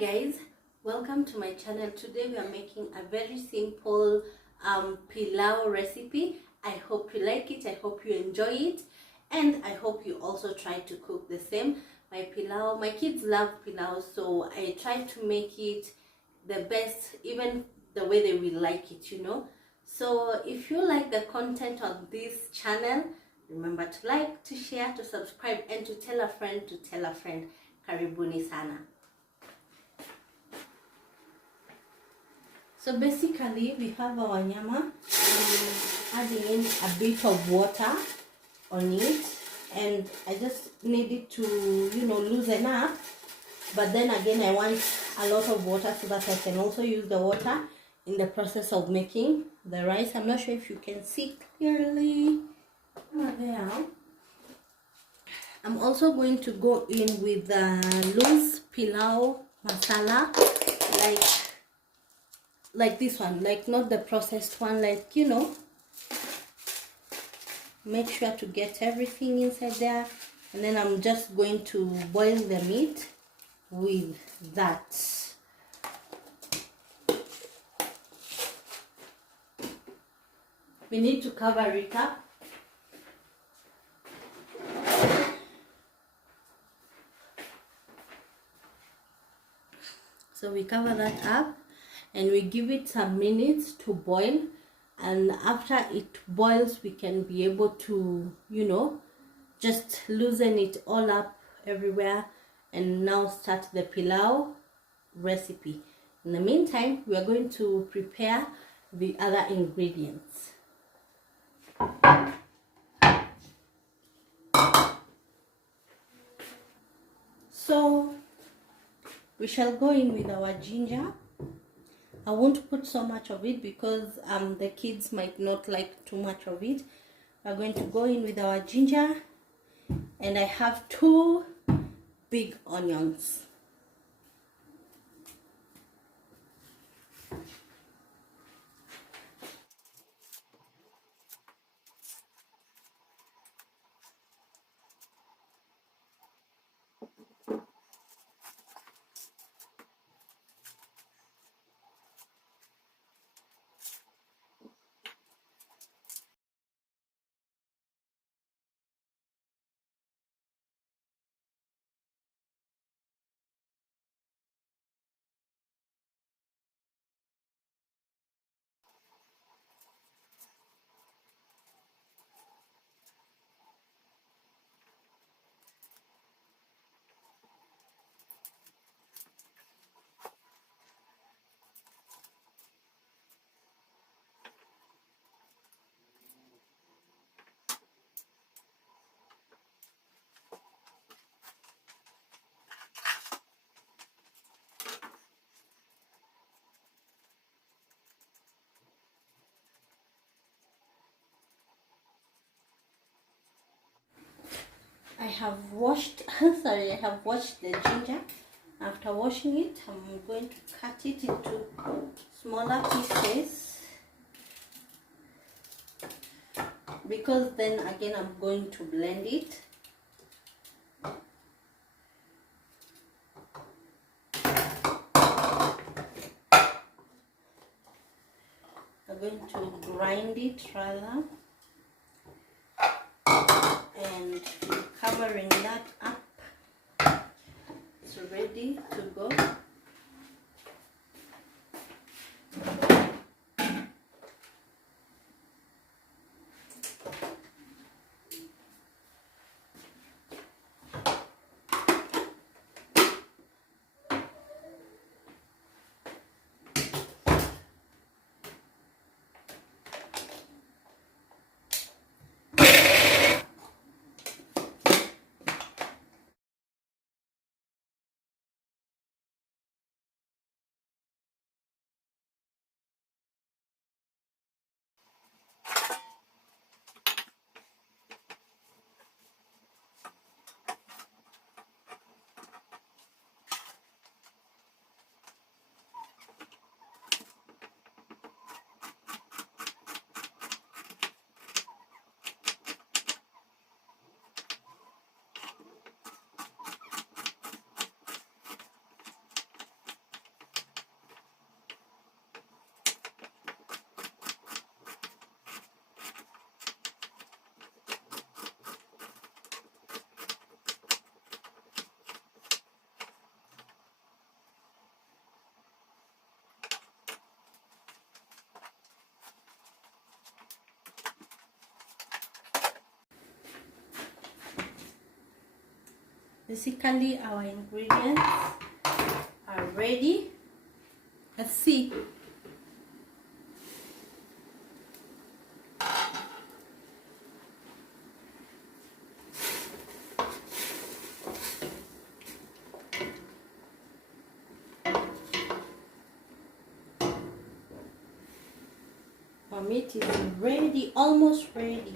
guys, welcome to my channel. Today we are making a very simple pilau recipe. I hope you like it, I hope you enjoy it, and I hope you also try to cook the same. My kids love pilau, so I try to make it the best, even the way they will like it, you know. So if you like the content of this channel, remember to like, to share, to subscribe, and to tell a friend to tell a friend. Karibuni sana. So basically we have our nyama. Adding in a bit of water on it, and I just need it to, you know, loosen up. But then again, I want a lot of water so that I can also use the water in the process of making the rice. I'm not sure if you can see clearly. There. I'm also going to go in with the loose pilau masala, like this one, like not the processed one, like, you know. Make sure to get everything inside there, and then I'm just going to boil the meat with that. We need to cover it up. So we cover that up and we give it some minutes to boil, and after it boils we can be able to, you know, just loosen it all up everywhere and now start the pilau recipe. In the meantime, we are going to prepare the other ingredients. So we shall go in with our ginger. I won't put so much of it because the kids might not like too much of it. We're going to go in with our ginger, and I have 2 big onions. I have washed I have washed the ginger. After washing it, I'm going to cut it into smaller pieces, because then again I'm going to blend it. I'm going to grind it rather, and covering that up. It's ready to go. Basically, our ingredients are ready. Let's see. Our meat is ready, almost ready.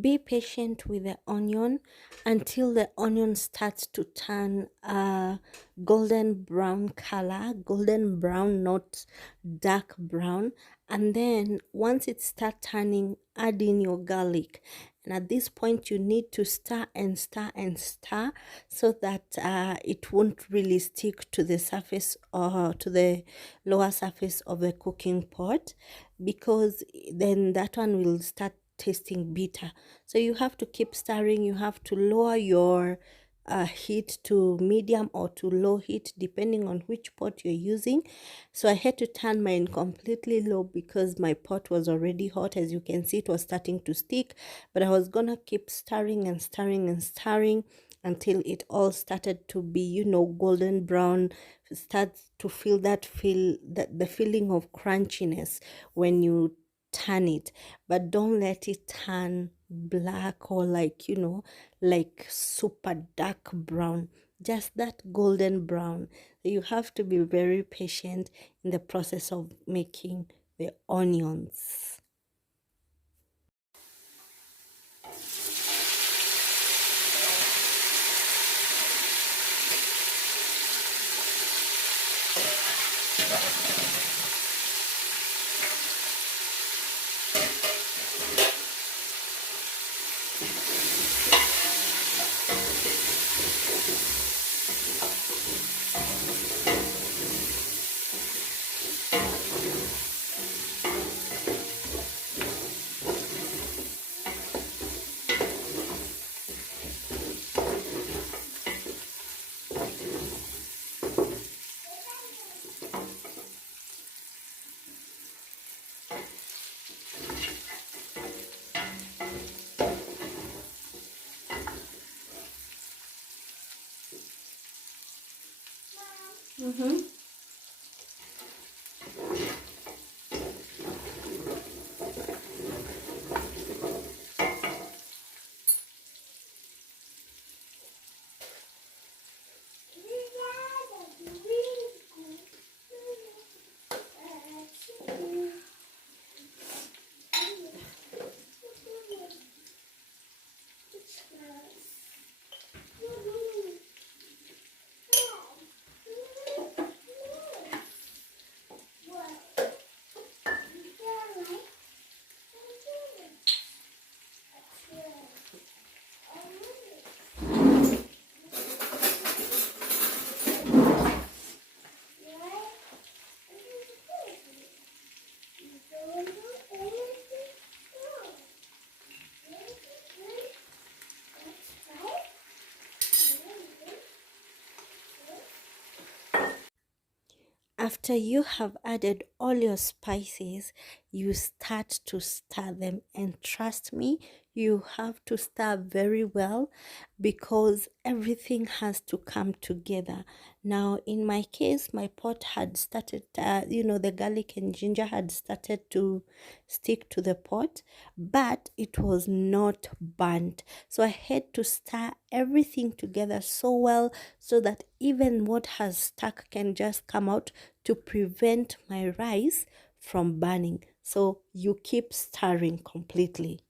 Be patient with the onion until the onion starts to turn golden brown color, golden brown, not dark brown. And then once it starts turning, add in your garlic. And at this point, you need to stir and stir and stir so that it won't really stick to the surface or to the lower surface of the cooking pot, because then that one will start tasting bitter. So you have to keep stirring. You have to lower your heat to medium or to low heat depending on which pot you're using. So I had to turn mine completely low because my pot was already hot. As you can see, it was starting to stick, but I was gonna keep stirring and stirring and stirring until it all started to be, you know, golden brown. Starts to feel that the feeling of crunchiness when you turn it, but don't let it turn black or like, you know, like super dark brown. Just that golden brown. You have to be very patient in the process of making the onions. Mm-hmm. After you have added all your spices, you start to stir them, and trust me, you have to stir very well because everything has to come together. Now, in my case, my pot had started, the garlic and ginger had started to stick to the pot, but it was not burnt. So I had to stir everything together so well so that even what has stuck can just come out to prevent my rice from burning. So you keep stirring completely.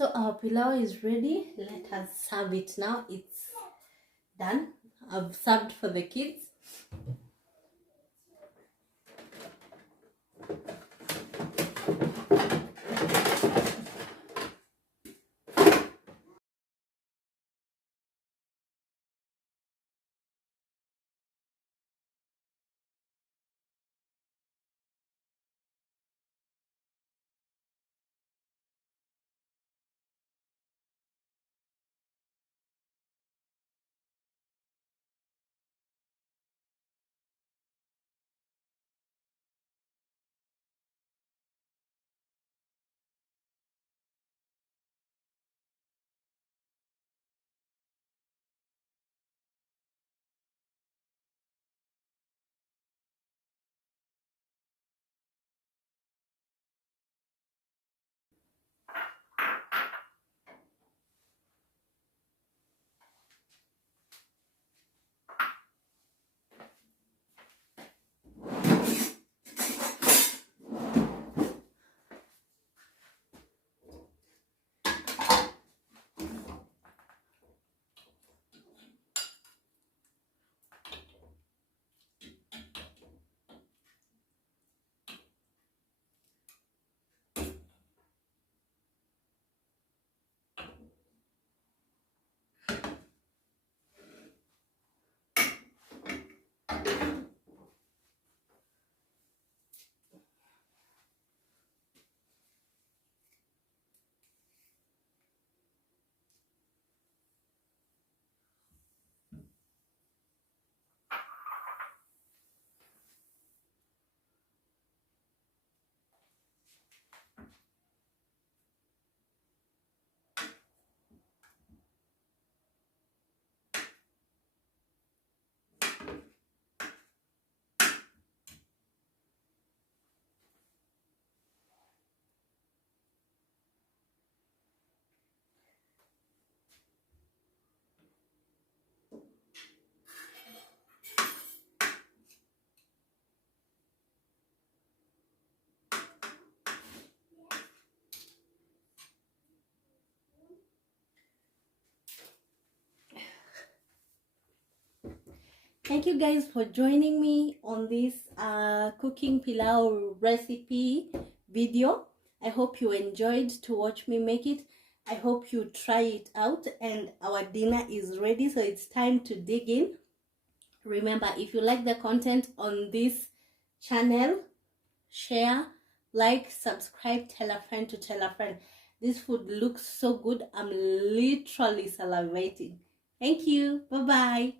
So our pilau is ready. Let us serve it now. It's done. I've served for the kids. Thank you guys for joining me on this cooking pilau recipe video. I hope you enjoyed to watch me make it. I hope you try it out, and our dinner is ready, so it's time to dig in. Remember, if you like the content on this channel, share, like, subscribe, tell a friend to tell a friend. This food looks so good. I'm literally salivating. Thank you. Bye bye.